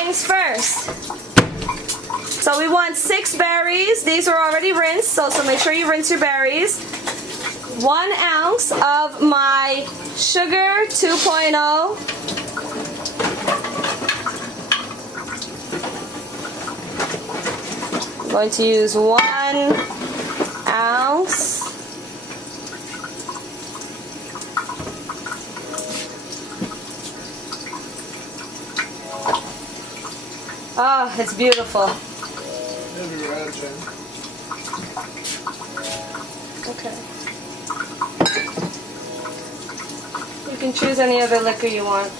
things first. So we want 6 berries. These are already rinsed, so make sure you rinse your berries. 1 ounce of my sugar 2.0. I'm going to use 1 ounce. Oh, it's beautiful. Okay. You can choose any other liquor you want.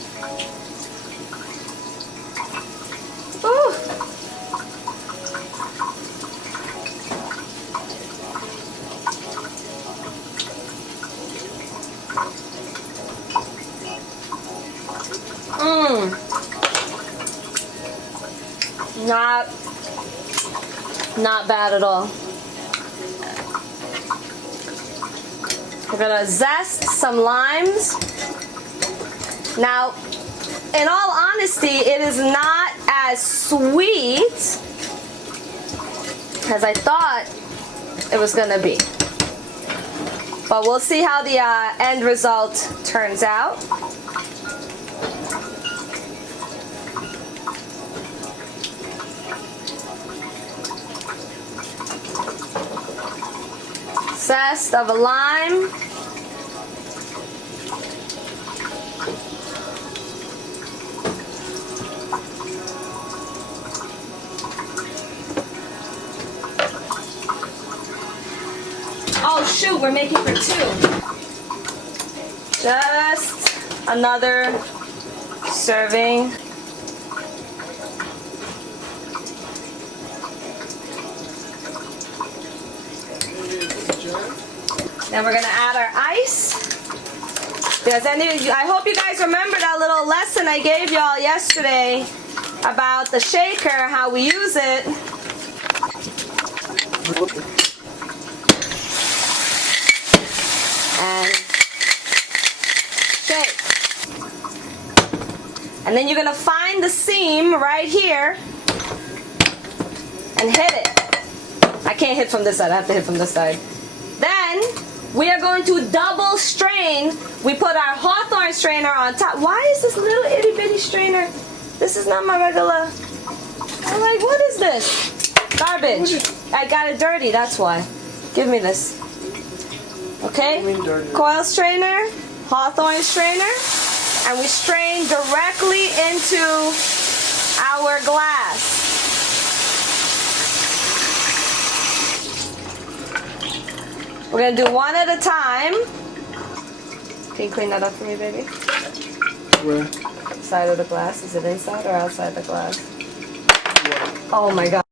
Ooh. Not bad at all. We're gonna zest some limes. Now, in all honesty, it is not as sweet as I thought it was gonna be. But we'll see how the end result turns out. Zest of a lime. Oh shoot, we're making for 2. Just another serving. Then we're gonna add our ice. Because I hope you guys remember that little lesson I gave y'all yesterday about the shaker, how we use it. And shake. And then you're gonna find the seam right here and hit it. I can't hit from this side, I have to hit from this side. Then we are going to double strain. We put our Hawthorne strainer on top. Why is this little itty bitty strainer? This is not my regular. I'm like, what is this? Garbage. I got it dirty, that's why. Give me this. Okay? Coil strainer, Hawthorne strainer, and we strain directly into our glass. We're going to do one at a time. Can you clean that up for me, baby? Where? Side of the glass. Is it inside or outside the glass? Oh my God.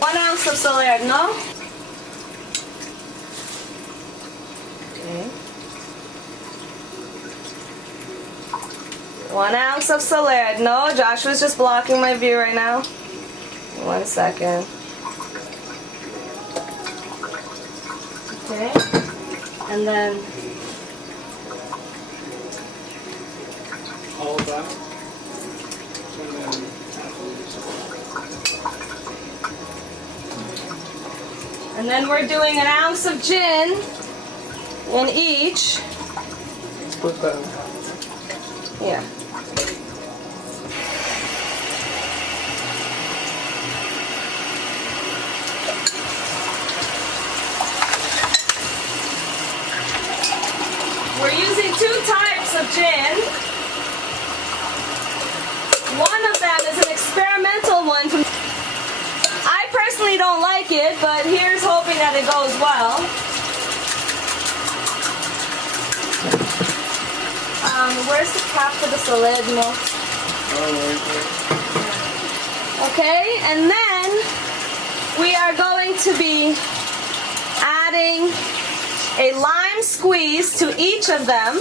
One ounce of Salerno. Okay. 1 ounce of Salerno. Joshua's just blocking my view right now. 1 second. Okay. And then all of that. And then we're doing 1 ounce of gin in each. Split that. Yeah. We're using 2 types of gin. One of them is an experimental one from I personally don't like it, but here's hoping that it goes well. Where's the cap for the Salerno? Okay, and then we are going to be adding a lime squeeze to each of them.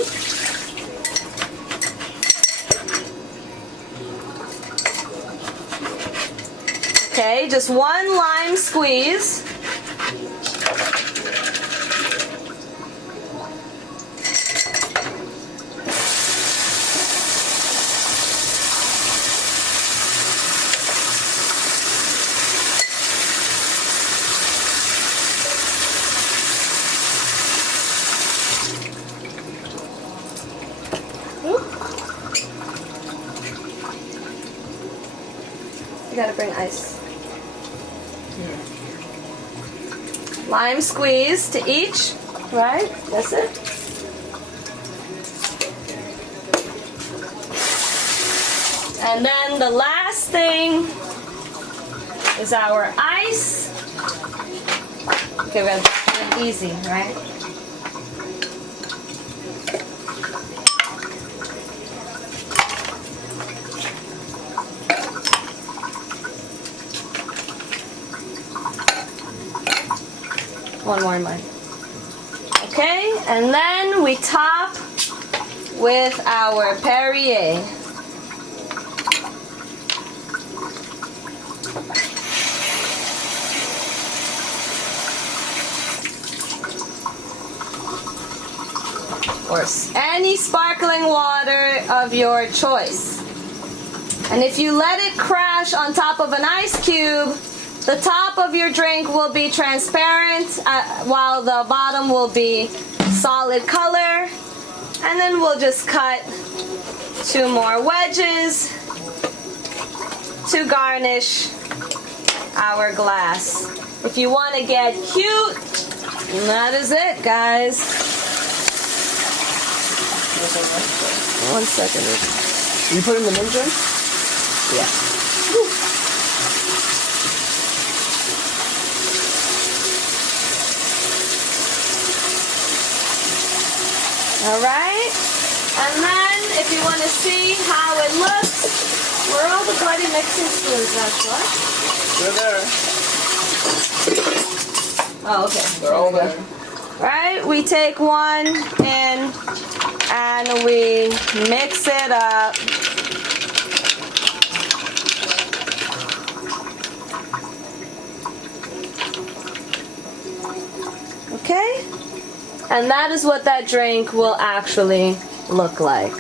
Okay, just one lime squeeze. You gotta bring ice. Lime squeeze to each, right? That's it. And then the last thing is our ice. Okay, we're gonna do it easy, right? One more in mine. Okay, and then we top with our Perrier. Or any sparkling water of your choice. And if you let it crash on top of an ice cube, the top of your drink will be transparent while the bottom will be solid color. And then we'll just cut 2 more wedges to garnish our glass. If you want to get cute, that is it, guys. 1 second. You put in the milk then? Yeah. All right, and then if you want to see how it looks, where are all the bloody mixing spoons, Joshua? They're there. Oh, okay. They're all there. Right, we take one in and we mix it up. Okay? And that is what that drink will actually look like.